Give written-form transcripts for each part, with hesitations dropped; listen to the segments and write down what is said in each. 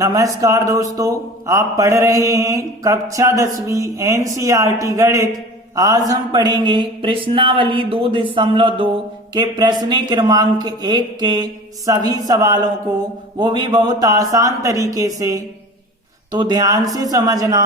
नमस्कार दोस्तों, आप पढ़ रहे हैं कक्षा 10वीं एनसीईआरटी गणित। आज हम पढ़ेंगे प्रश्नावली 2.2 के प्रश्न क्रमांक 1 के सभी सवालों को, वो भी बहुत आसान तरीके से। तो ध्यान से समझना।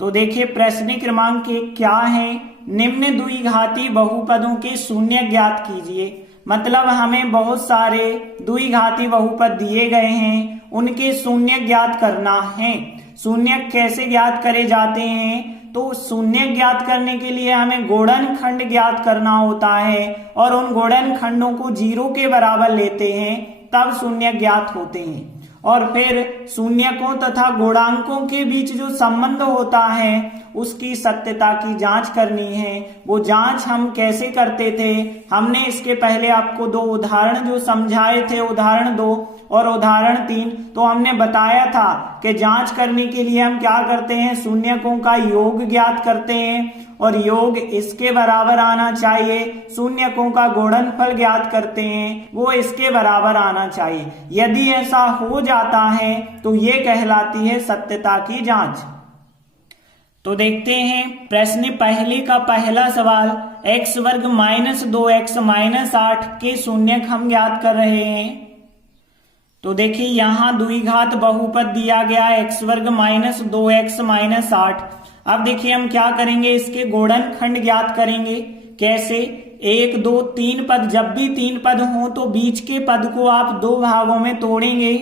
तो देखिए प्रश्न क्रमांक 1 क्या है। निम्न द्विघाती बहुपदों के शून्य ज्ञात कीजिए। मतलब हमें बहुत सारे द्विघाती बहुपद दिए गए हैं, उनके शून्य ज्ञात करना है। शून्य कैसे ज्ञात करे जाते हैं? तो शून्य ज्ञात करने के लिए हमें गुणनखंड ज्ञात करना होता है और उन गुणनखंडों को 0 के बराबर लेते हैं, तब शून्य ज्ञात होते हैं। और फिर शून्यकों तथा गुणांकों के बीच जो संबंध होता है उसकी सत्यता की जांच करनी है। वो जांच हम कैसे करते थे? हमने इसके पहले आपको 2 उदाहरण जो समझाए थे, उदाहरण 2 और उदाहरण 3। तो हमने बताया था कि जांच करने के लिए हम क्या करते हैं, शून्यकों का योग ज्ञात करते हैं और योग इसके बराबर आना चाहिए। शून्यकों का गुणनफल ज्ञात करते हैं, वो इसके बराबर आना चाहिए। यदि ऐसा हो जाता है तो ये कहलाती है सत्यता की जांच। तो देखते हैं प्रश्न पहले का पहला सवाल। x वर्ग माइनस 2x माइनस 8 के शून्यक हम ज्ञात कर रहे हैं। तो देखिए यहाँ द्विघात बहुपद दिया गया x वर्ग माइनस 2x माइनस 8। अब देखिए हम क्या करेंगे, इसके गुणनखंड ज्ञात करेंगे। कैसे? 1 2 3 पद, जब भी 3 पद हो तो बीच के पद को आप 2 भागों में तोड़ेंगे।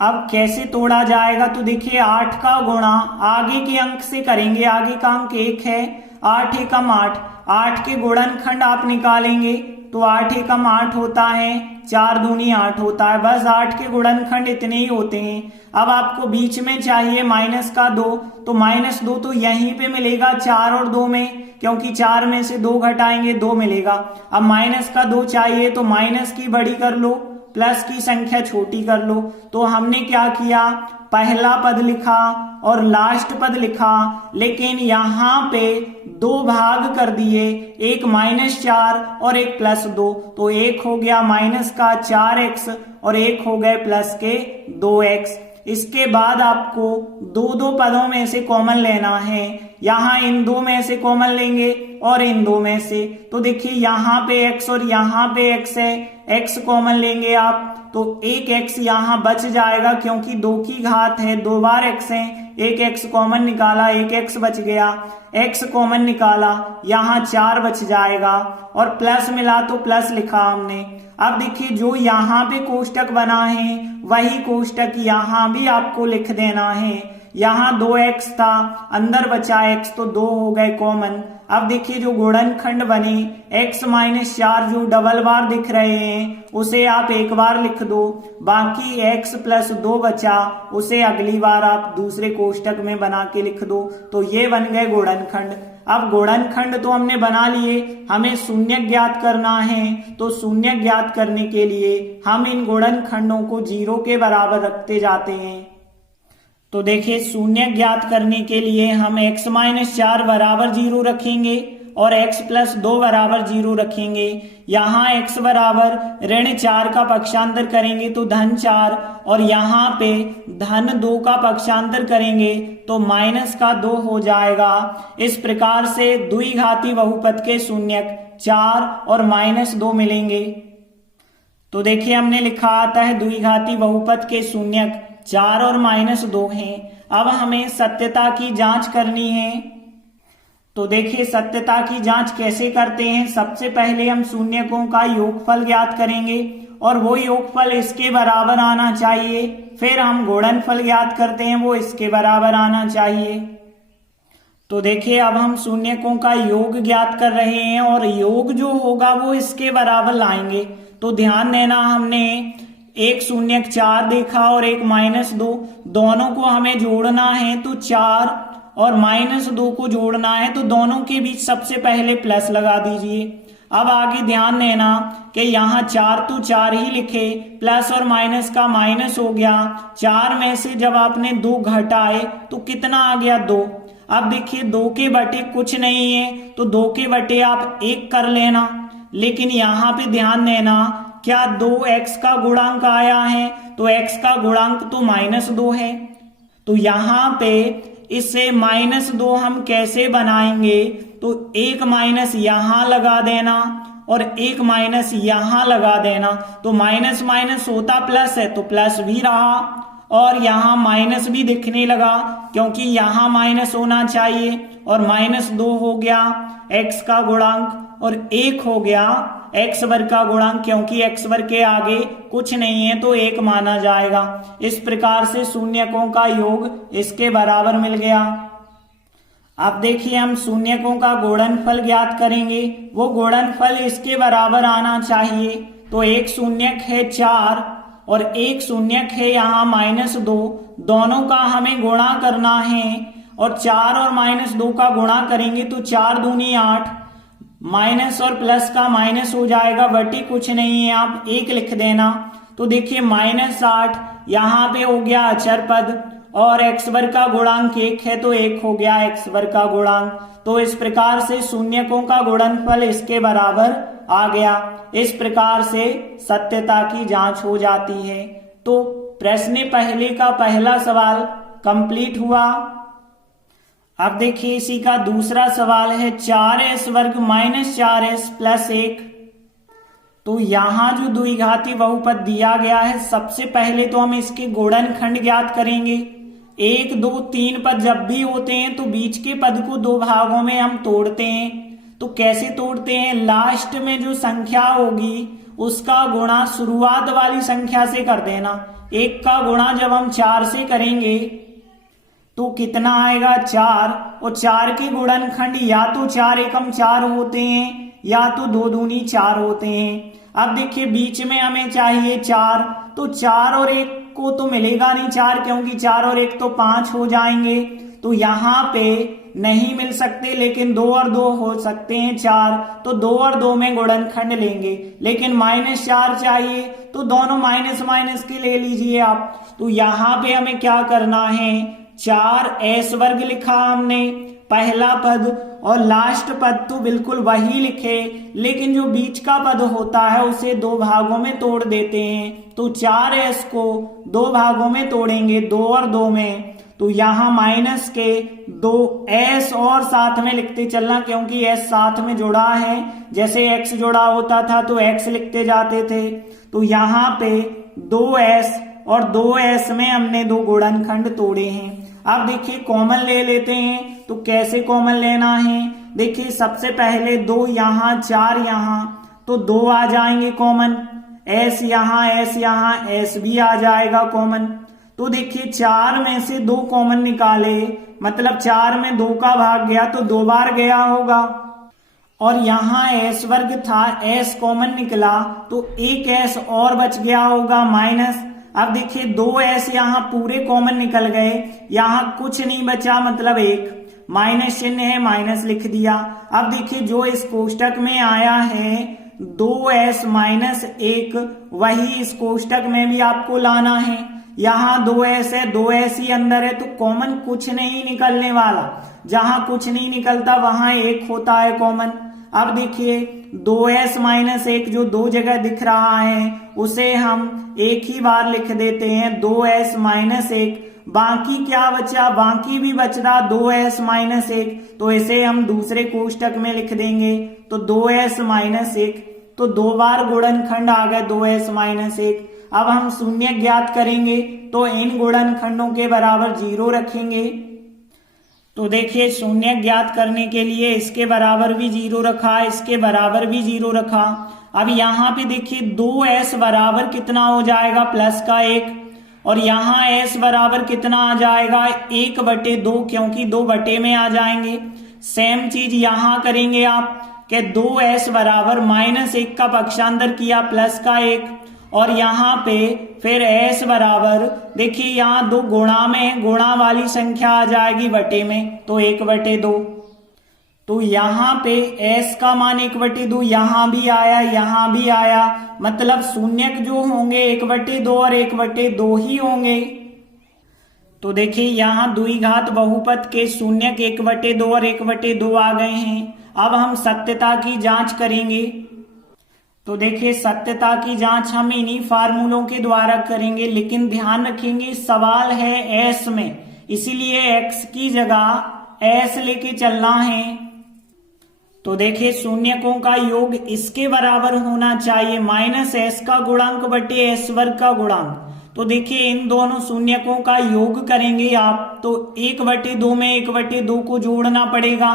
अब कैसे तोड़ा जाएगा? तो देखिए 8 का गुणा आगे के अंक से करेंगे। आगे का अंक 1 है, 8 एकम 8। 8 के गुणनखंड आप निकालेंगे तो 8 एकम 8 होता है, 4 दूनी 8 होता है। बस 8 के गुणनखंड इतने ही होते हैं। अब आपको बीच में चाहिए माइनस का 2, तो माइनस 2 तो यहीं पे मिलेगा 4 और 2 में, क्योंकि 4 में से 2 घटाएंगे 2 मिलेगा। अब माइनस का 2 चाहिए तो माइनस की बड़ी कर लो, प्लस की संख्या छोटी कर लो। तो हमने क्या किया, पहला पद लिखा और लास्ट पद लिखा, लेकिन यहाँ पे 2 भाग कर दिए, एक -4 और एक +2। तो एक हो गया माइनस का 4x और एक हो गए प्लस के 2x। इसके बाद आपको 2 पदों में से कॉमन लेना है। यहाँ इन 2 में से कॉमन लेंगे और इन 2 में से। तो देखिए यहाँ पे x और यहाँ पे x है, x कॉमन लेंगे आप तो एक x यहाँ बच जाएगा, क्योंकि 2 की घात है, 2 बार x है। एक x कॉमन निकाला, एक x बच गया। x कॉमन निकाला, यहाँ 4 बच जाएगा और प्लस मिला तो प्लस लिखा हमने। अब देखिए जो यहाँ पे कोष्टक बना है वही कोष्टक यहाँ भी आपको लिख देना है। यहाँ 2x था, अंदर बचा x तो 2 हो गए कॉमन। अब देखिए जो गुणनखंड बने x माइनस 4 जो डबल बार दिख रहे हैं उसे आप एक बार लिख दो, बाकी x प्लस 2 बचा उसे अगली बार आप दूसरे कोष्टक में बना के लिख दो। तो ये बन गए गुणनखंड। अब गुणनखंड तो हमने बना लिए, हमें शून्य ज्ञात करना है। तो शून्य ज्ञात करने के लिए हम इन गुणनखंडों को 0 के बराबर रखते जाते हैं। तो देखिए शून्य ज्ञात करने के लिए हम x माइनस 4 बराबर 0 रखेंगे और x प्लस 2 बराबर 0 रखेंगे। यहाँ x बराबर -4 का पक्षांतर करेंगे तो -4 और यहाँ पे -2 का पक्षांतर करेंगे तो -2 हो जाएगा। इस प्रकार से द्विघाती बहुपद के शून्यक 4 और -2 मिलेंगे। तो देखिए हमने लिखा आता है द्विघाती बहुपद के शून्यक 4 और -2 हैं। अब हमें सत्यता की जांच करनी है। तो देखिए सत्यता की जांच कैसे करते हैं। सबसे पहले हम शून्यकों का योगफल ज्ञात करेंगे और वो योगफल इसके बराबर आना चाहिए। फिर हम गुणनफल ज्ञात करते हैं, वो इसके बराबर आना चाहिए। तो देखिए अब हम शून्यकों का योग ज्ञात कर रहे हैं और योग जो होगा वो इसके बराबर लाएंगे। तो ध्यान देना, हमने एक शून्यक 4 देखा और एक -2, दोनों को हमें जोड़ना है। तो 4 और -2 को जोड़ना है तो दोनों के बीच सबसे पहले प्लस लगा दीजिए। अब आगे ध्यान देना कि यहाँ 4 तो 4 ही लिखे, प्लस और माइनस का माइनस हो गया। 4 में से जब आपने 2 घटाए तो कितना आ गया? 2। अब देखिए 2 के बटे कुछ नहीं है तो 2 के बटे आप 1 कर लेना। लेकिन यहाँ पे ध्यान देना क्या 2x का गुणांक आया है, तो x का गुणांक तो -2 है। तो यहाँ पे इससे -2 हम कैसे बनाएंगे, तो एक माइनस यहां लगा देना और एक माइनस यहां लगा देना, तो माइनस माइनस होता प्लस है तो प्लस भी रहा और यहां माइनस भी दिखने लगा क्योंकि यहां माइनस होना चाहिए और -2 हो गया x का गुणांक और 1 हो गया x वर्ग का गुणांक क्योंकि x वर्ग के आगे कुछ नहीं है तो 1 माना जाएगा। इस प्रकार से शून्यकों का योग इसके बराबर मिल गया। अब देखिए हम शून्यकों का गुणनफल ज्ञात करेंगे, वो गुणनफल इसके बराबर आना चाहिए। तो एक शून्यक है 4 और एक शून्यक है यहाँ -2, दोनों का हमें गुणा करना है और 4 और -2 का गुणा करेंगे तो 4 दूनी 8, माइनस और प्लस का माइनस हो जाएगा, बटी कुछ नहीं है आप 1 लिख देना। तो देखिए -8 यहाँ पे हो गया अचर पद और x वर्ग का गुणांक 1 है तो 1 हो गया x वर्ग का गुणांक। तो इस प्रकार से शून्यकों का गुणनफल इसके बराबर आ गया। इस प्रकार से सत्यता की जांच हो जाती है। तो प्रश्न पहले का पहला सवाल कंप्लीट हुआ। अब देखिए इसी का दूसरा सवाल है 4s वर्ग -4s प्लस 1। तो यहां जो द्विघाती बहुपद दिया गया है, सबसे पहले तो हम इसके गुणनखंड ज्ञात करेंगे। 1, 2, 3 पद जब भी होते हैं तो बीच के पद को 2 भागों में हम तोड़ते हैं। तो कैसे तोड़ते हैं, लास्ट में जो संख्या होगी उसका गुणा शुरुआत वाली संख्या से कर देना। 1 का गुणा जब हम 4 से करेंगे तो कितना आएगा 4, और 4 के गुणनखंड या तो 4 एकम 4 होते हैं या तो 2 दूनी 4 होते हैं। अब देखिए बीच में हमें चाहिए 4, तो 4 और 1 को तो मिलेगा नहीं 4 क्योंकि 4 और 1 तो 5 हो जाएंगे, तो यहाँ पे नहीं मिल सकते, लेकिन 2 और 2 हो सकते हैं 4, तो 2 और 2 में गुणनखंड लेंगे। लेकिन -4 चाहिए तो दोनों माइनस माइनस के ले लीजिए आप। तो यहाँ पे हमें क्या करना है, 4s वर्ग लिखा हमने पहला पद और लास्ट पद तो बिल्कुल वही लिखे, लेकिन जो बीच का पद होता है उसे 2 भागों में तोड़ देते हैं। तो 4s को 2 भागों में तोड़ेंगे 2 और 2 में, तो यहाँ माइनस के 2s और साथ में लिखते चलना क्योंकि s साथ में जुड़ा है, जैसे x जुड़ा होता था तो x लिखते जाते थे। तो यहाँ पे 2s और 2s में हमने 2 गुणनखंड तोड़े हैं। अब देखिए कॉमन ले लेते हैं, तो कैसे कॉमन लेना है, देखिए सबसे पहले 2 यहाँ 4 यहाँ, तो 2 आ जाएंगे कॉमन, s यहाँ s भी आ जाएगा कॉमन। तो देखिए 4 में से 2 कॉमन निकाले, मतलब 4 में 2 का भाग गया तो 2 बार गया होगा, और यहाँ s वर्ग था s कॉमन निकला तो एक s और बच गया होगा माइनस। अब देखिए 2s यहाँ पूरे कॉमन निकल गए, यहाँ कुछ नहीं बचा मतलब 1, माइनस चिन्ह है माइनस लिख दिया। अब देखिए जो इस कोष्टक में आया है 2s -1, वही इस कोष्टक में भी आपको लाना है। यहाँ 2s है, 2s ही अंदर है तो कॉमन कुछ नहीं निकलने वाला, जहां कुछ नहीं निकलता वहां 1 होता है कॉमन। अब देखिए 2s -1 जो 2 जगह दिख रहा है उसे हम एक ही बार लिख देते हैं 2s -1। बाकी क्या बचा, बाकी भी बच रहा 2s -1, तो इसे हम दूसरे कोष्टक में लिख देंगे। तो 2s -1, तो 2 बार गुणनखंड आ गए 2s -1। अब हम शून्य ज्ञात करेंगे तो इन गुणनखंडों के बराबर 0 रखेंगे। तो देखिए शून्य ज्ञात करने के लिए इसके बराबर भी 0 रखा, इसके बराबर भी 0 रखा। अब यहाँ पे देखिए 2s बराबर कितना हो जाएगा प्लस का 1, और यहाँ s बराबर कितना आ जाएगा 1/2 क्योंकि 2 बटे में आ जाएंगे। सेम चीज यहाँ करेंगे आप कि 2s बराबर -1 का पक्षांतर किया प्लस का 1, और यहाँ पे फिर s बराबर देखिए यहाँ 2 गुणा में गुणा वाली संख्या आ जाएगी बटे में, तो 1/2। तो यहाँ पे s का मान 1/2 यहाँ भी आया यहाँ भी आया, मतलब शून्यक जो होंगे 1/2 और 1/2 ही होंगे। तो देखिए यहाँ द्विघात बहुपद के शून्यक 1/2 और 1/2 आ गए हैं। अब हम सत्यता की जांच करेंगे। तो देखिए सत्यता की जांच हम इन्हीं फार्मूलों के द्वारा करेंगे, लेकिन ध्यान रखेंगे सवाल है एस में, इसीलिए एक्स की जगह एस लेके चलना है। तो देखिए शून्यकों का योग इसके बराबर होना चाहिए माइनस एस का गुणांक बटे एस वर्ग का गुणांक। तो देखिए इन दोनों शून्यकों का योग करेंगे आप, तो 1/2 में 1/2 को जोड़ना पड़ेगा।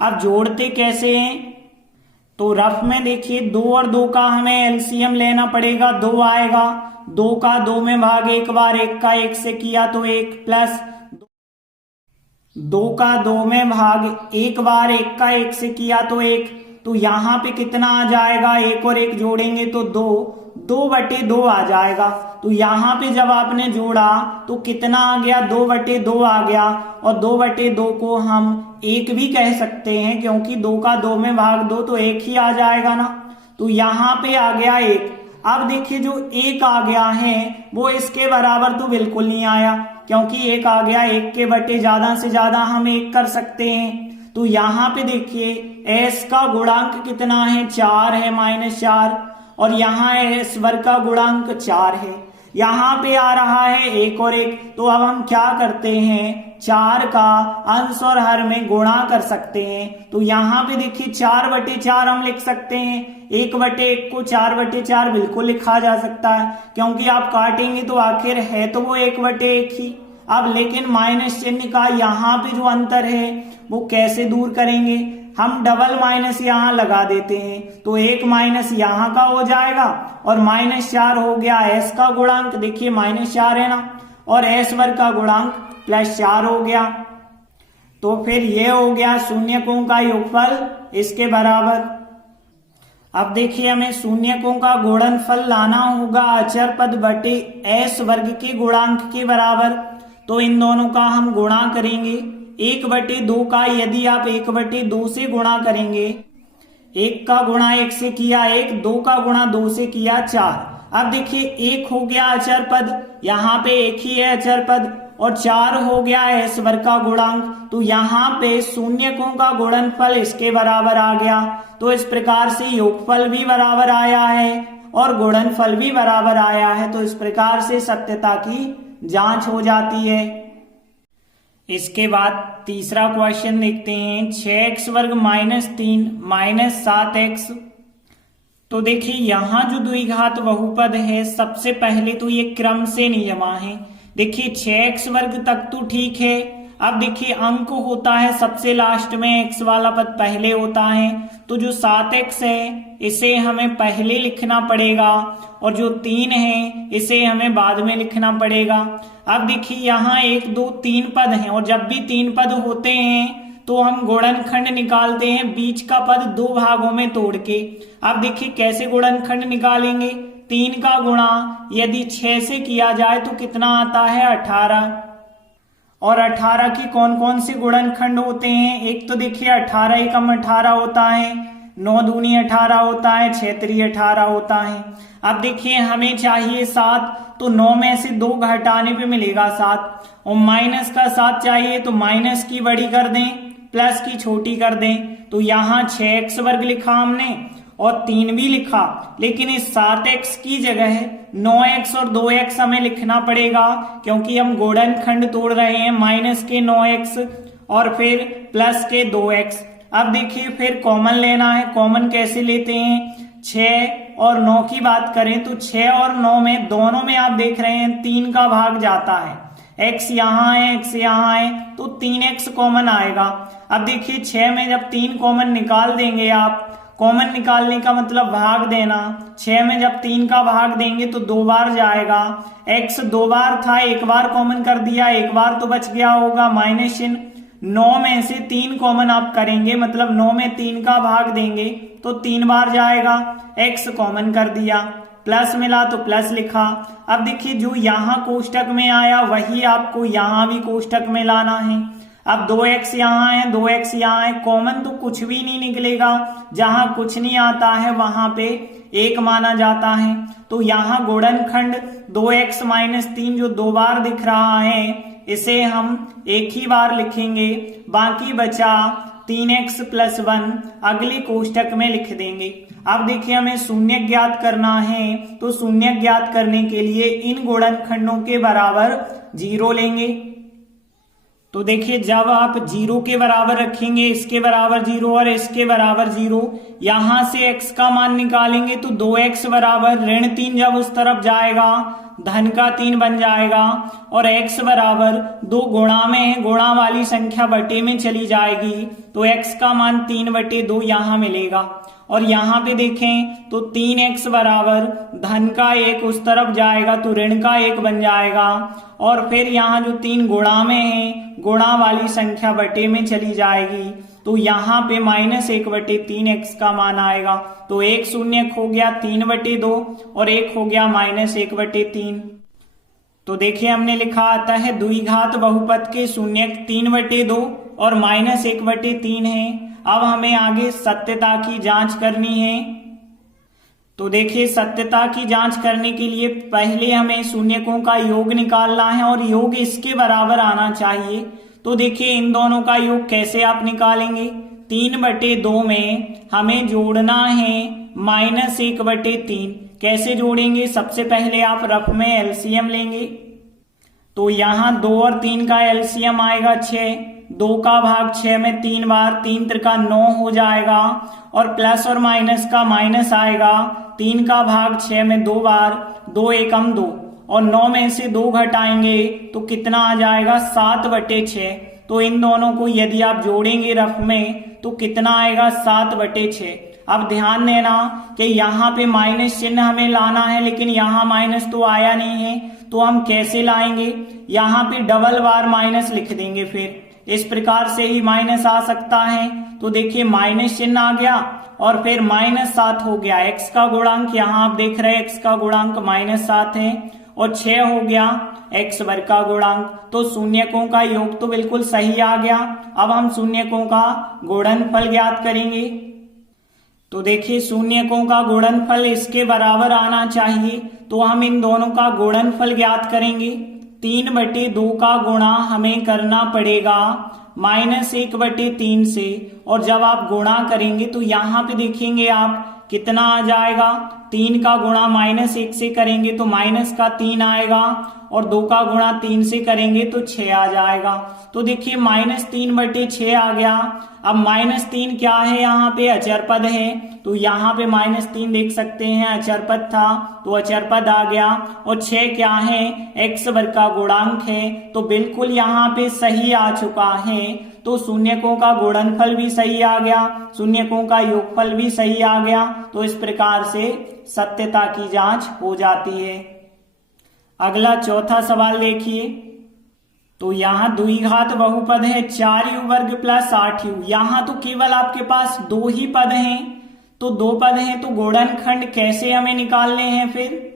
अब जोड़ते कैसे हैं, तो रफ में देखिए 2 और 2 का हमें एलसीएम लेना पड़ेगा, 2 आएगा, 2 का 2 में भाग एक बार 1 का 1 से किया तो 1 प्लस 2 का 2 में भाग एक बार 1 का 1 से किया तो 1। तो यहाँ पे कितना आ जाएगा, 1 और 1 जोड़ेंगे तो 2/2 आ जाएगा। तो यहाँ पे जब आपने जोड़ा तो कितना आ गया, 2/2 आ गया, और 2/2 को हम 1 भी कह सकते हैं क्योंकि 2 का 2 में भाग 2 तो 1 ही आ जाएगा ना। तो यहाँ पे आ गया 1। अब देखिए जो 1 आ गया है वो इसके बराबर तो बिल्कुल नहीं आया, क्योंकि 1 आ गया, 1 के बटे ज्यादा से ज्यादा हम 1 कर सकते हैं। तो यहाँ पे देखिए एस का गुणांक कितना है, 4 है, -4, और यहाँ एस वर्ग का गुणांक 4 है। यहाँ पे आ रहा है 1 और 1, तो अब हम क्या करते हैं, 4 का अंश और हर में गुणा कर सकते हैं। तो यहाँ पे देखिए 4/4 हम लिख सकते हैं, 1/1 को 4/4 बिल्कुल लिखा जा सकता है, क्योंकि आप काटेंगे तो आखिर है तो वो 1/1 ही। अब लेकिन माइनस चिन्ह का यहाँ पे जो अंतर है वो कैसे दूर करेंगे, हम डबल माइनस यहाँ लगा देते हैं, तो 1 माइनस यहाँ का हो जाएगा और -4 हो गया एस का गुणांक, देखिए -4 है ना, और एस वर्ग का गुणांक +4 हो गया। तो फिर ये हो गया शून्यकों का योगफल इसके बराबर। अब देखिए हमें शून्यकों का गुणनफल लाना होगा अचर पद बटे एस वर्ग के गुणांक के बराबर। तो इन दोनों का हम गुणा करेंगे, 1/2 का यदि आप 1/2 से गुणा करेंगे, 1 का गुणा 1 से किया 1, 2 का गुणा 2 से किया 4। अब देखिए 1 हो गया अचर पद, यहाँ पे 1 ही है अचर पद, और 4 हो गया एस वर्ग का गुणांक। तो यहाँ पे शून्यकों का गुणनफल इसके बराबर आ गया। तो इस प्रकार से योगफल भी बराबर आया है और गुणनफल भी बराबर आया है। तो इस प्रकार से सत्यता की जांच हो जाती है। इसके बाद तीसरा क्वेश्चन देखते हैं, 6x वर्ग -3 -7x। तो देखिए यहाँ जो द्विघात बहुपद है सबसे पहले तो ये क्रम से नहीं जमा है। देखिए 6x वर्ग तक तो ठीक है, अब देखिए अंक होता है सबसे लास्ट में, x वाला पद पहले होता है, तो जो 7x है इसे हमें पहले लिखना पड़ेगा और जो 3 है इसे हमें बाद में लिखना पड़ेगा। अब देखिए यहाँ 1 2 3 पद हैं और जब भी 3 पद होते हैं तो हम गुणनखंड निकालते हैं बीच का पद 2 भागों में तोड़ के। अब देखिए कैसे गुणनखंड निकालेंगे, 3 का गुणा यदि 6 से किया जाए तो कितना आता है 18, और 18 के कौन कौन से गुणनखंड होते हैं, एक तो देखिए 18 एकम 18 होता है, 9 दूनी 18 होता है, 6 त्रिक 18 होता है। अब देखिए हमें चाहिए 7, तो 9 में से 2 घटाने पे मिलेगा 7, और माइनस का 7 चाहिए तो माइनस की बड़ी कर दें प्लस की छोटी कर दें। तो यहाँ 6x वर्ग लिखा हमने और 3 भी लिखा, लेकिन इस 7x की जगह 9x और 2x हमें लिखना पड़ेगा क्योंकि हम गुणनखंड तोड़ रहे हैं, माइनस के 9x और फिर प्लस के 2x। अब देखिए फिर कॉमन लेना है, कॉमन कैसे लेते हैं, 6 और 9 की बात करें तो 6 और 9 में दोनों में आप देख रहे हैं 3 का भाग जाता है, x यहाँ है x यहाँ है तो 3x कॉमन आएगा। अब देखिए 6 में जब 3 कॉमन निकाल देंगे आप, कॉमन निकालने का मतलब भाग देना, 6 में जब 3 का भाग देंगे तो 2 बार जाएगा, x 2 बार था 1 बार कॉमन कर दिया, 1 बार तो बच गया होगा माइनस चिन्ह, 9 में से 3 कॉमन आप करेंगे मतलब 9 में 3 का भाग देंगे तो 3 बार जाएगा, x कॉमन कर दिया, प्लस मिला तो प्लस लिखा। अब देखिए जो यहाँ कोष्टक में आया वही आपको यहाँ भी कोष्टक में लाना है। अब 2x यहाँ है 2x यहाँ है, कॉमन तो कुछ भी नहीं निकलेगा, जहां कुछ नहीं आता है वहां पे 1 माना जाता है। तो यहाँ गुणनखंड 2x - 3 जो 2 बार दिख रहा है इसे हम 1 ही बार लिखेंगे, बाकी बचा 3x + 1 अगले कोष्टक में लिख देंगे। अब देखिए हमें शून्य ज्ञात करना है, तो शून्य ज्ञात करने के लिए इन गुणनखंडों के बराबर 0 लेंगे। तो देखिए जब आप 0 के बराबर रखेंगे, इसके बराबर 0 और इसके बराबर 0, यहां से x का मान निकालेंगे तो 2x बराबर -3 जब उस तरफ जाएगा धन का 3 बन जाएगा और x बराबर 2 गुणा में है, गुणा वाली संख्या बटे में चली जाएगी तो x का मान 3/2 यहां मिलेगा। और यहाँ पे देखें तो 3x बराबर धन का 1 उस तरफ जाएगा तो ऋण का 1 बन जाएगा और फिर यहाँ जो 3 गुणा में है, गुणा वाली संख्या बटे में चली जाएगी तो यहाँ पे -1/3x का मान आएगा। तो एक शून्य हो गया 3/2 और एक हो गया -1/3। तो देखिए हमने लिखा आता है द्विघात बहुपद के शून्यक 3/2 और -1/3 है। अब हमें आगे सत्यता की जांच करनी है। तो देखिए सत्यता की जांच करने के लिए पहले हमें शून्यकों का योग निकालना है और योग इसके बराबर आना चाहिए। तो देखिए इन दोनों का योग कैसे आप निकालेंगे, 3/2 में हमें जोड़ना है -1/3। कैसे जोड़ेंगे, सबसे पहले आप रफ में एलसीएम लेंगे तो यहाँ 2 और 3 का एलसीएम आएगा 6, 2 का भाग 6 में 3 बार, 3 त्रिका 9 हो जाएगा और प्लस और माइनस का माइनस आएगा, 3 का भाग 6 में 2 बार, 2 एकम 2 और 9 में से 2 घटाएंगे तो कितना आ जाएगा 7/6। तो इन दोनों को यदि आप जोड़ेंगे रफ में तो कितना आएगा 7/6। अब ध्यान देना कि यहाँ पे माइनस चिन्ह हमें लाना है लेकिन यहाँ माइनस तो आया नहीं है, तो हम कैसे लाएंगे, यहाँ पे डबल बार माइनस लिख देंगे, फिर इस प्रकार से ही माइनस आ सकता है। तो देखिए माइनस चिन्ह आ गया और फिर -7 हो गया। x का गुणांक यहाँ आप देख रहे हैं, x का गुणांक -7 है और 6 हो गया x वर्ग का गुणांक। तो शून्यकों का योग तो बिल्कुल सही आ गया। अब हम शून्यकों का गुणनफल ज्ञात करेंगे। तो देखिए शून्यकों का गुणनफल इसके बराबर आना चाहिए, तो हम इन दोनों का गुणनफल ज्ञात करेंगे। 3/2 का गुणा हमें करना पड़ेगा -1/3 से और जब आप गुणा करेंगे तो यहाँ पे देखेंगे आप कितना आ जाएगा, 3 का गुणा -1 से करेंगे तो -3 आएगा और 2 का गुणा 3 से करेंगे तो 6 आ जाएगा। तो देखिए -3/6 आ गया। अब -3 क्या है, यहाँ पे अचर पद है तो यहाँ पे -3 देख सकते हैं, अचर पद था तो अचर पद आ गया और 6 क्या है, x वर्ग का गुणांक है तो बिल्कुल यहाँ पे सही आ चुका है। तो शून्यकों का गुणनफल भी सही आ गया, शून्यकों का योगफल भी सही आ गया। तो इस प्रकार से सत्यता की जांच हो जाती है। अगला चौथा सवाल देखिए। तो यहाँ द्विघात बहुपद है 4u वर्ग + 8u। यहाँ तो केवल आपके पास 2 ही पद हैं, तो 2 पद हैं तो गुणनखंड कैसे हमें निकालने हैं, फिर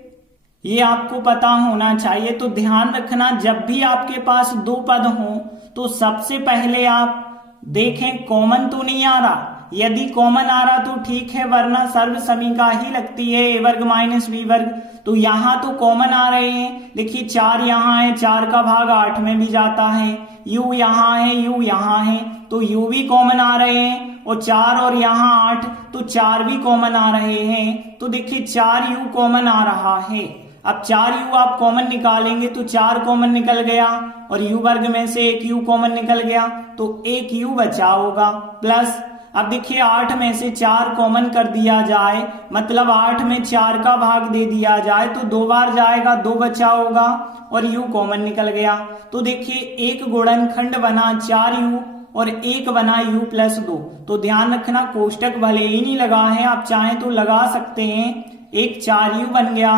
ये आपको पता होना चाहिए। तो ध्यान रखना जब भी आपके पास 2 पद हों तो सबसे पहले आप देखें कॉमन तो नहीं आ रहा। यदि कॉमन आ रहा तो ठीक है, वरना सर्व समीका ही लगती है a वर्ग - b वर्ग। तो यहाँ तो कॉमन आ रहे हैं। देखिए 4 यहाँ है, 4 का भाग 8 में भी जाता है, u यहाँ है, u यहाँ है तो u भी कॉमन आ रहे हैं और 4 और यहाँ 8 तो 4 भी कॉमन आ रहे हैं। तो देखिए 4u कॉमन आ रहा है। अब 4u आप कॉमन निकालेंगे तो 4 कॉमन निकल गया और u वर्ग में से 1 u कॉमन निकल गया तो 1 u बचा होगा प्लस। अब देखिए 8 में से 4 कॉमन कर दिया जाए, मतलब 8 में 4 का भाग दे दिया जाए तो 2 बार जाएगा, 2 बचा होगा और u कॉमन निकल गया। तो देखिए एक गुणनखंड बना 4u और एक बना u + 2। तो ध्यान रखना कोष्टक भले ही नहीं लगा है, आप चाहें तो लगा सकते हैं। एक 4u बन गया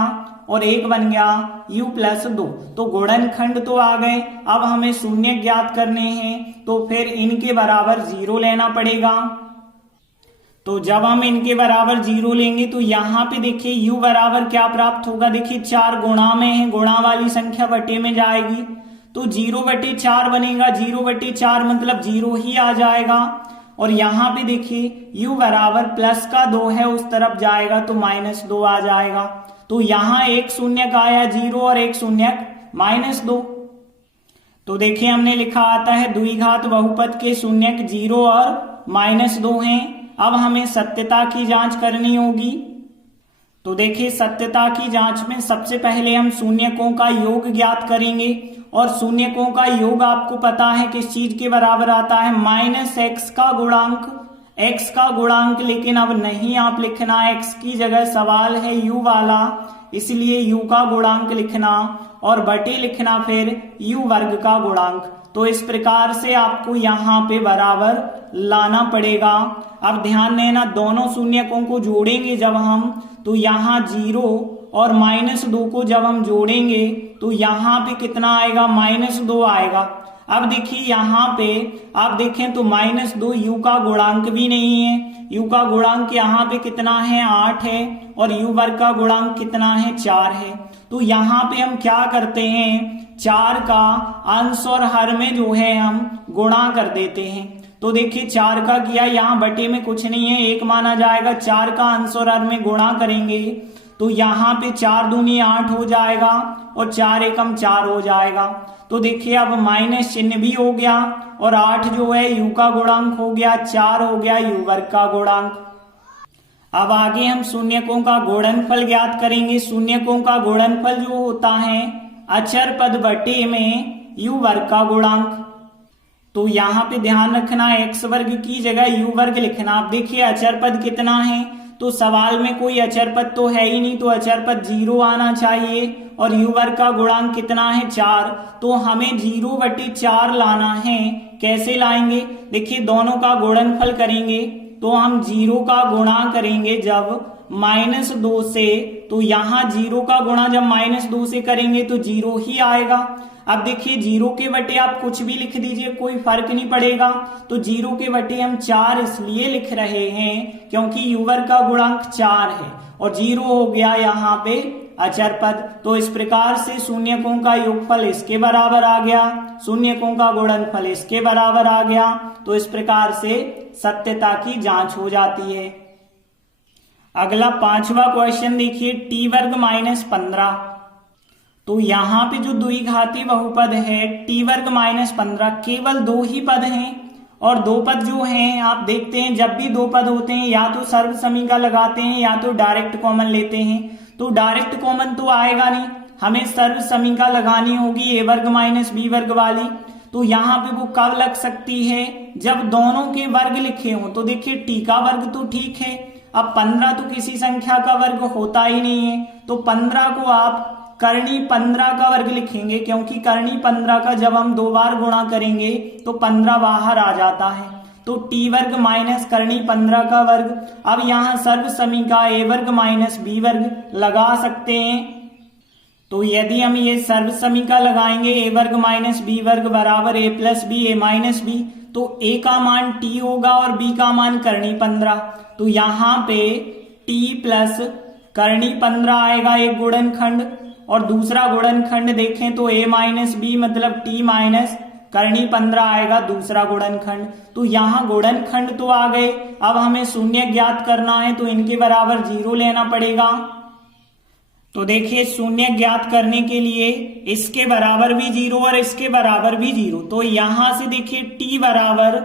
और एक बन गया u + 2। तो गुणनखंड तो आ गए। अब हमें शून्य ज्ञात करने हैं तो फिर इनके बराबर 0 लेना पड़ेगा। तो जब हम इनके बराबर 0 लेंगे तो यहाँ पे देखिए u बराबर क्या प्राप्त होगा, देखिए 4 गुणा में है, गुणा वाली संख्या बटे में जाएगी तो 0/4 बनेगा। 0/4 मतलब 0 ही आ जाएगा। और यहाँ पे देखिए u बराबर +2 है, उस तरफ जाएगा तो -2 आ जाएगा। तो यहाँ एक शून्यक आया 0 और एक शून्यक -2। तो देखिए हमने लिखा आता है द्विघात बहुपद के शून्यक 0 और -2 हैं। अब हमें सत्यता की जांच करनी होगी। तो देखिए सत्यता की जांच में सबसे पहले हम शून्यकों का योग ज्ञात करेंगे और शून्यकों का योग आपको पता है किस चीज के बराबर आता है, -x का गुणांक, x का गुणांक। लेकिन अब नहीं आप लिखना x की जगह सवाल है u वाला, इसलिए u का गुणांक लिखना और बटे लिखना फिर u वर्ग का गुणांक। तो इस प्रकार से आपको यहाँ पे बराबर लाना पड़ेगा। अब ध्यान देना, दोनों शून्यकों को जोड़ेंगे जब हम, तो यहाँ 0 और -2 को जब हम जोड़ेंगे तो यहाँ पे कितना आएगा, -2 आएगा। अब देखिए यहाँ पे आप देखें तो -2 u का गुणांक भी नहीं है, u का गुणांक यहाँ पे कितना है, 8 है, और u वर्ग का गुणांक कितना है, 4 है। तो यहाँ पे हम क्या करते हैं, 4 का अंश और हर में जो है हम गुणा कर देते हैं। तो देखिए 4 का किया, यहाँ बटे में कुछ नहीं है, 1 माना जाएगा। 4 का अंश और हर में गुणा करेंगे तो यहाँ पे 4 दूनी 8 हो जाएगा और 4 एकम 4 हो जाएगा। तो देखिए अब माइनस चिन्ह भी हो गया और 8 जो है u का गुणांक हो गया, 4 हो गया u वर्ग का गुणांक। अब आगे हम शून्यकों का गुणनफल ज्ञात करेंगे। शून्यकों का गुणनफल जो होता है अचर पद बटे में u वर्ग का गुणांक। तो यहाँ पे ध्यान रखना, x वर्ग की जगह u वर्ग लिखना। आप देखिए अचर पद कितना है, तो सवाल में कोई अचर पद तो है ही नहीं, तो अचर पद 0 आना चाहिए और u वर्ग का गुणांक कितना है, 4। तो हमें 0/4 लाना है। कैसे लाएंगे, देखिए दोनों का गुणनफल करेंगे तो हम 0 का गुणा करेंगे जब -2 से, तो यहाँ 0 का गुणा जब -2 से करेंगे तो 0 ही आएगा। अब देखिए 0 के बटे आप कुछ भी लिख दीजिए, कोई फर्क नहीं पड़ेगा। तो 0 के बटे हम 4 इसलिए लिख रहे हैं क्योंकि u वर्ग का गुणांक 4 है और 0 हो गया यहाँ पे अचर पद। तो इस प्रकार से शून्यकों का योगफल इसके बराबर आ गया, शून्यकों का गुणनफल इसके बराबर आ गया। तो इस प्रकार से सत्यता की जांच हो जाती है। अगला 5वां क्वेश्चन देखिए, t वर्ग -15। तो यहाँ पे जो द्विघाती बहुपद है t वर्ग -15, केवल 2 ही पद हैं और 2 पद जो हैं आप देखते हैं जब भी 2 पद होते हैं या तो सर्व समीका लगाते हैं या तो डायरेक्ट कॉमन लेते हैं। तो डायरेक्ट कॉमन तो आएगा नहीं, हमें सर्व समीका लगानी होगी a वर्ग -b वर्ग वाली। तो यहाँ पे वो कब लग सकती है, जब दोनों के वर्ग लिखे हों। तो देखिए t का वर्ग तो ठीक है, अब 15 तो किसी संख्या का वर्ग होता ही नहीं है, तो 15 को आप करनी 15 का वर्ग लिखेंगे क्योंकि करनी 15 का जब हम 2 बार गुणा करेंगे तो 15 बाहर आ जाता है। तो t वर्ग माइनस करनी 15 का वर्ग। अब यहाँ सर्व समीका a वर्ग -b वर्ग लगा सकते हैं। तो यदि हम ये सर्व समीका लगाएंगे a वर्ग -b वर्ग बराबर a plus b a minus b, तो a का मान t होगा और b का मान करनी 15। तो यहाँ पे t प्लस करनी 15 आएगा एक गुणनखंड, और दूसरा गुणनखंड देखें तो a माइनस b मतलब t माइनस करनी 15 आएगा दूसरा गुणनखंड। तो यहाँ गुणनखंड तो आ गए, अब हमें शून्य ज्ञात करना है तो इनके बराबर 0 लेना पड़ेगा। तो देखिए शून्य ज्ञात करने के लिए इसके बराबर भी 0 और इसके बराबर भी 0। तो यहां से देखिए t बराबर,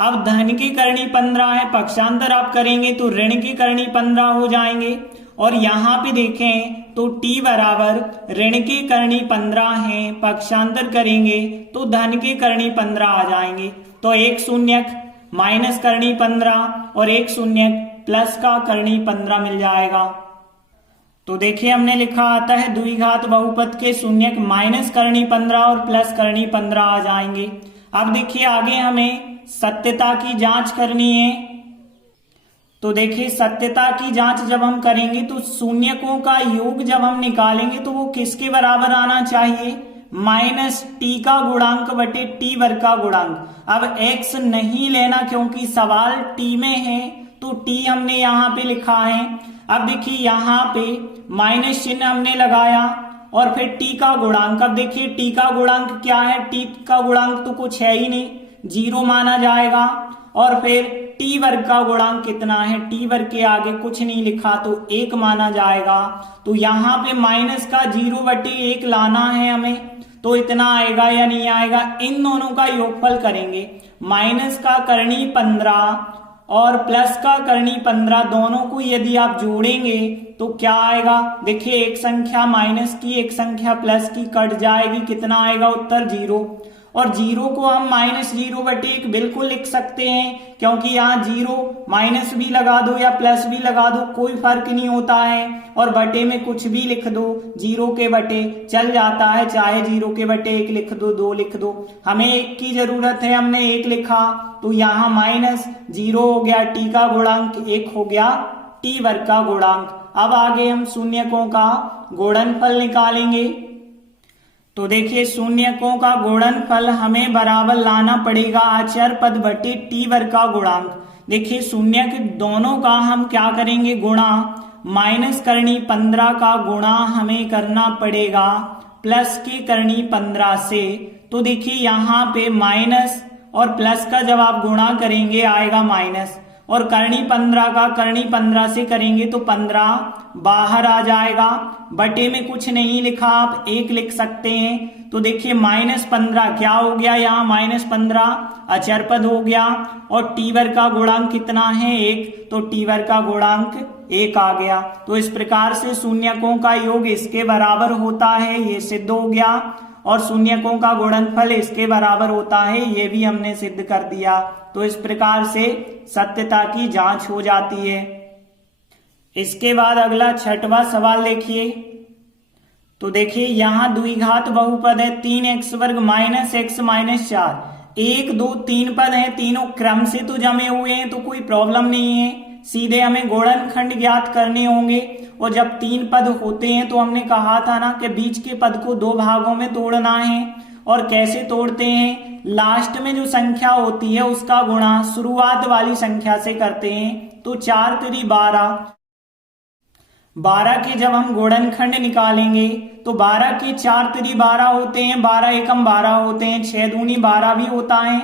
अब धन की करनी 15 है, पक्षांतर आप करेंगे तो ऋण की करनी 15 हो जाएंगे। और यहाँ पे देखें तो t बराबर ऋण की करनी 15 है, पक्षांतर करेंगे तो धन की करनी 15 आ जाएंगे। तो एक शून्यक माइनस करनी 15 और एक शून्यक प्लस का करनी 15 मिल जाएगा। तो देखिए हमने लिखा आता है द्विघात बहुपद के शून्यक माइनस करनी 15 और प्लस करनी 15 आ जाएंगे। अब देखिए आगे हमें सत्यता की जांच करनी है। तो देखिए सत्यता की जांच जब हम करेंगे तो शून्यकों का योग जब हम निकालेंगे तो वो किसके बराबर आना चाहिए, माइनस टी का गुणांक बटे टी वर्ग का गुणांक। अब x नहीं लेना क्योंकि सवाल t में है, तो t हमने यहाँ पे लिखा है। अब देखिए यहाँ पे माइनस चिन्ह हमने लगाया और फिर t का गुणांक। अब देखिए t का गुणांक क्या है, t का गुणांक तो कुछ है ही नहीं, 0 माना जाएगा। और फिर t वर्ग का गुणांक कितना है, t वर्ग के आगे कुछ नहीं लिखा तो 1 माना जाएगा। तो यहाँ पे माइनस का 0/1 लाना है हमें। तो इतना आएगा या नहीं आएगा। इन दोनों का योगफल करेंगे, माइनस का करनी 15 और प्लस का करनी 15, दोनों को यदि आप जोड़ेंगे तो क्या आएगा। देखिए एक संख्या माइनस की एक संख्या प्लस की कट जाएगी, कितना आएगा उत्तर 0। और 0 को हम -0/1 बिल्कुल लिख सकते हैं, क्योंकि यहाँ 0 माइनस भी लगा दो या प्लस भी लगा दो कोई फर्क नहीं होता है, और बटे में कुछ भी लिख दो, 0 के बटे चल जाता है, चाहे 0 के बटे 1 लिख दो, 2 लिख दो। हमें 1 की जरूरत है, हमने 1 लिखा तो यहाँ -0 हो गया, t का गुणांक 1 हो गया t वर्ग का गुणांक। अब आगे हम शून्यकों का गुणनफल निकालेंगे। तो देखिए शून्यकों का गुणनफल हमें बराबर लाना पड़ेगा अचर पद बटे टी वर्ग का गुणांक। देखिए शून्यक दोनों का हम क्या करेंगे, गुणा, माइनस करनी 15 का गुणा हमें करना पड़ेगा प्लस की करनी 15 से। तो देखिए यहाँ पे माइनस और प्लस का जब आप गुणा करेंगे आएगा माइनस, और करनी 15 का करनी 15 से करेंगे तो 15 बाहर आ जाएगा, बटे में कुछ नहीं लिखा, आप 1 लिख सकते हैं। तो देखिए -15 क्या हो गया, यहाँ -15 अचर पद हो गया, और टी वर्ग का गुणांक कितना है 1, तो टी वर्ग का गुणांक 1 आ गया। तो इस प्रकार से शून्यकों का योग इसके बराबर होता है, ये सिद्ध हो गया, और शून्यकों का गुणनफल इसके बराबर होता है, ये भी हमने सिद्ध कर दिया। तो इस प्रकार से सत्यता की जांच हो जाती है। इसके बाद अगला छठवां सवाल देखिए। तो देखिए यहाँ द्विघात बहुपद है 3x वर्ग माइनस x माइनस 4, 1 2 3 पद हैं, तीनों क्रम से तो जमे हुए हैं तो कोई प्रॉब्लम नहीं है, सीधे हमें गुणनखंड ज्ञात करने होंगे। और जब 3 पद होते हैं तो हमने कहा था ना कि बीच के पद को 2 भागों में तोड़ना है, और कैसे तोड़ते हैं, लास्ट में जो संख्या होती है उसका गुणा शुरुआत वाली संख्या से करते हैं। तो 4 3 12, 12 के जब हम गुणनखंड निकालेंगे तो 12 के 4 3 12 होते हैं, 12 एकम 12 होते हैं, 6 दूनी 12 भी होता है,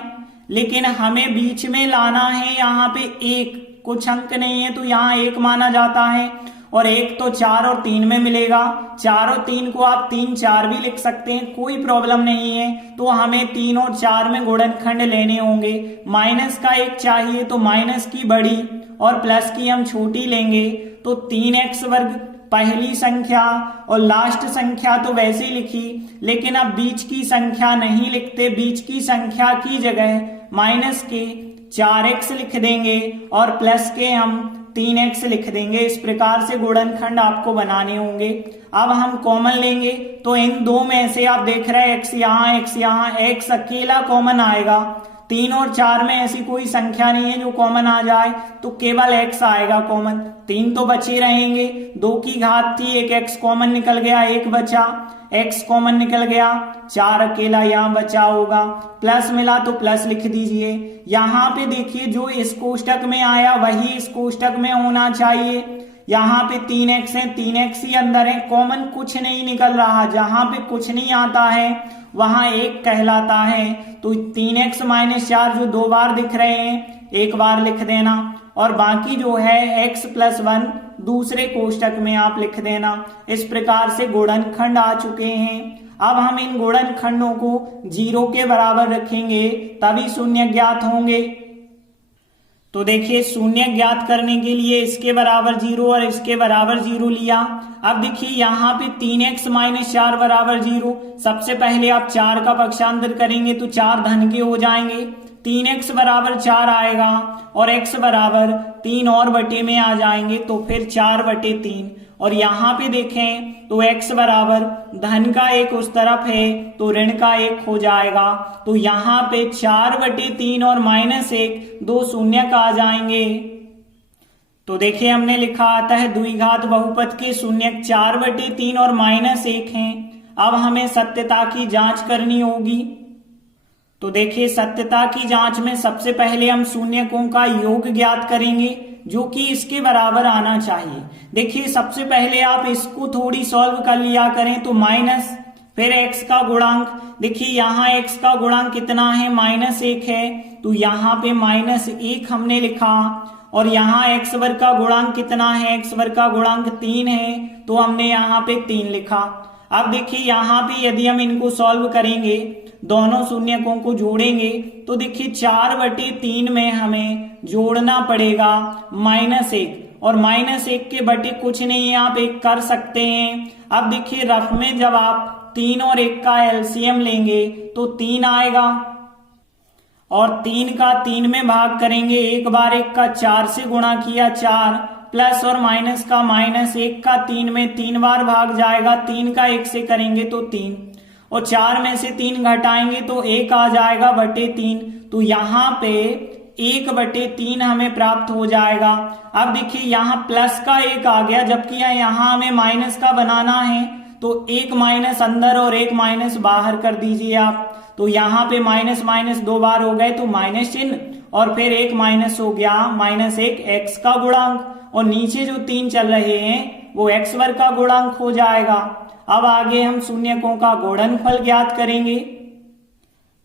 लेकिन हमें बीच में लाना है यहाँ पे 1, कुछ अंक नहीं है तो यहाँ 1 माना जाता है, और 1 तो 4 और 3 में मिलेगा, 4 और 3 को आप 3 4 भी लिख सकते हैं, कोई प्रॉब्लम नहीं है। तो हमें 3 और 4 में गुणनखंड लेने होंगे, माइनस का 1 चाहिए तो माइनस की बड़ी और प्लस की हम छोटी लेंगे। तो 3x वर्ग पहली संख्या और लास्ट संख्या तो वैसे ही लिखी, लेकिन अब बीच की संख्या नहीं लिखते, बीच की संख्या की जगह माइनस के 4x लिख देंगे और प्लस के हम 3x लिख देंगे। इस प्रकार से गुणनखंड आपको बनाने होंगे। अब हम कॉमन लेंगे तो इन दो में से आप देख रहे हैं x यहाँ x अकेला कॉमन आएगा, 3 और 4 में ऐसी कोई संख्या नहीं है जो कॉमन आ जाए, तो केवल x आएगा कॉमन, 3 तो बचे रहेंगे, 2 की घात थी, एक x कॉमन निकल गया, 1 बचा, x कॉमन निकल गया, 4 अकेला यहाँ बचा होगा, प्लस मिला तो प्लस लिख दीजिए। यहाँ पे देखिए जो इस कोष्टक में आया वही इस कोष्टक में होना चाहिए, यहाँ पे 3x है, 3x ही अंदर है, कॉमन कुछ नहीं निकल रहा, जहां पे कुछ नहीं आता है वहां 1 कहलाता है। तो 3x माइनस 4 जो 2 बार दिख रहे हैं 1 बार लिख देना, और बाकी जो है x प्लस 1 दूसरे कोष्टक में आप लिख देना। इस प्रकार से गुणनखंड आ चुके हैं। अब हम इन गुणनखंडों को 0 के बराबर रखेंगे तभी शून्य ज्ञात होंगे। तो देखिए शून्य ज्ञात करने के लिए इसके बराबर 0 और इसके बराबर 0 लिया। अब देखिए यहाँ पे 3x माइनस 4 बराबर 0, सबसे पहले आप 4 का पक्षांतर करेंगे तो 4 धन के हो जाएंगे, 3x बराबर 4 आएगा और x बराबर 3 और बटे में आ जाएंगे, तो फिर 4/3। और यहाँ पे देखें तो x बराबर धन का 1 उस तरफ है तो ऋण का 1 हो जाएगा, तो यहाँ पे 4/3 और -1 दो शून्य का आ जाएंगे। तो देखिए हमने लिखा आता है द्विघात बहुपद के शून्यक 4/3 और -1 हैं। अब हमें सत्यता की जांच करनी होगी। तो देखिए सत्यता की जांच में सबसे पहले हम शून्यकों का योग ज्ञात करेंगे जो कि इसके बराबर आना चाहिए। देखिए सबसे पहले आप इसको थोड़ी सॉल्व कर लिया करें, तो माइनस फिर x का गुणांक, देखिए यहाँ x का गुणांक कितना है -1 है, तो यहाँ पे -1 हमने लिखा, और यहाँ x वर्ग का गुणांक कितना है, x वर्ग का गुणांक 3 है, तो हमने यहाँ पे 3 लिखा। अब देखिए यहाँ पे यदि हम इनको सॉल्व करेंगे, दोनों शून्यकों को जोड़ेंगे, तो देखिए 4/3 में हमें जोड़ना पड़ेगा -1, और -1 के बटे कुछ नहीं है, आप 1 कर सकते हैं। अब देखिए रफ में जब आप 3 और 1 का एलसीएम लेंगे तो 3 आएगा, और 3 का 3 में भाग करेंगे, 1 बार 1 का 4 से गुणा किया 4, प्लस और माइनस का माइनस, 1 का 3 में 3 बार भाग जाएगा, 3 का 1 से करेंगे तो 3, और 4 में से 3 घटाएंगे तो 1 आ जाएगा बटे 3। तो यहाँ पे 1/3 हमें प्राप्त हो जाएगा। अब देखिए यहाँ प्लस का 1 आ गया, जबकि यहाँ हमें माइनस का बनाना है, तो 1 माइनस अंदर और 1 माइनस बाहर कर दीजिए आप। तो यहाँ पे माइनस माइनस 2 बार हो गए तो माइनस चिन्ह, और फिर 1 माइनस हो गया -1 x का गुणांक, और नीचे जो 3 चल रहे हैं वो x वर्ग का गुणांक हो जाएगा। अब आगे हम शून्यकों का गुणनफल ज्ञात करेंगे।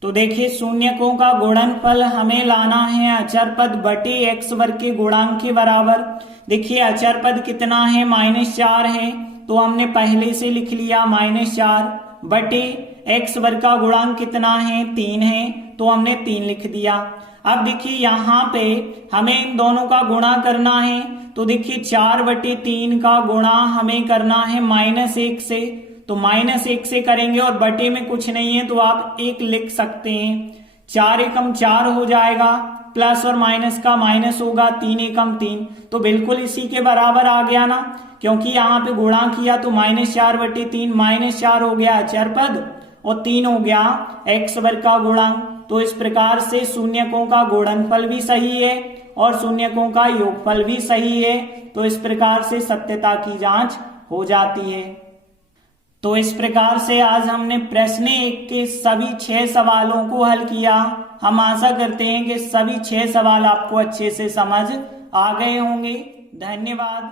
तो देखिए शून्यकों का गुणनफल हमें लाना है अचर पद बटे x वर्ग के गुणांक के बराबर। देखिए अचर पद कितना है, -4 है, तो हमने पहले से लिख लिया -4 बटे x वर्ग का गुणांक कितना है, 3 है, तो हमने 3 लिख दिया। अब देखिए यहाँ पे हमें इन दोनों का गुणा करना है, तो देखिए 4/3 का गुणा हमें करना है -1 से, तो -1 से करेंगे, और बटे में कुछ नहीं है तो आप 1 लिख सकते हैं। 4 एकम 4 हो जाएगा, प्लस और माइनस का माइनस होगा, 3 एकम 3, तो बिल्कुल इसी के बराबर आ गया ना, क्योंकि यहाँ पे गुणा किया तो -4/3, -4 हो गया अचर पद, और 3 हो गया x वर्ग का गुणांक। तो इस प्रकार से शून्यकों का गुणनफल भी सही है और शून्यकों का योगफल भी सही है, तो इस प्रकार से सत्यता की जांच हो जाती है। तो इस प्रकार से आज हमने प्रश्न 1 के सभी 6 सवालों को हल किया। हम आशा करते हैं कि सभी 6 सवाल आपको अच्छे से समझ आ गए होंगे। धन्यवाद।